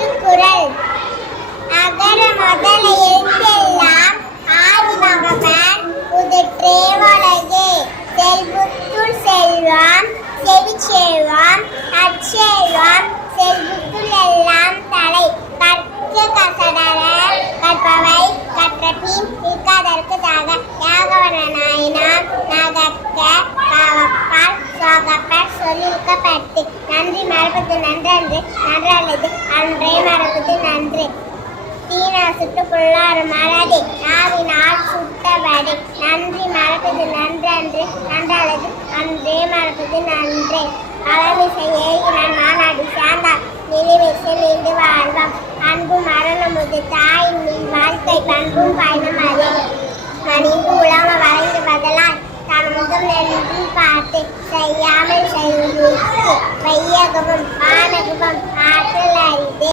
திருக்குறள். அகர முதல எழுத்தெல்லாம் ஆதிபகவன் முதற்றே உலகு. செல்வத்துள் செல்வம் செவிச்செல்வம் அச்செல்வம் செல்வத்துள் எல்லாம் தலை. கற்க கசடர கற்பவை கற்றபின் நிற்காதற்கு தாக. யாகவன நாயினாம் நகர்க்க பாவப்பால் சோகப்பர் சொல்லிருக்கப்பட்டு. நன்றி மறப்பது நன்றன்று நன்றல்லது அன்றே மறப்பது நன்று. தீனா சுட்டு புல்லாறு மலடி நாவினால் சுட்டபடி. நன்றி மறப்பது நன்றன்று நன்றல்லது அன்றே மறப்பது நன்றே. அளமிசை ஏகினான் மாநாடு சார்ந்தார் நிலைமிசை நீண்டு வாழ்வாம். அன்பு மரணமுது தாயின் நீ வாழ்க்கை பண்பும் பயணம் அதே. மணிந்து உலக வளைந்து பதிலால் தன் முகம் நென்று பார்த்து செய்யாமல் செய்து வையகமும் ஆனகமும் ஆற்றல் அறிந்தே.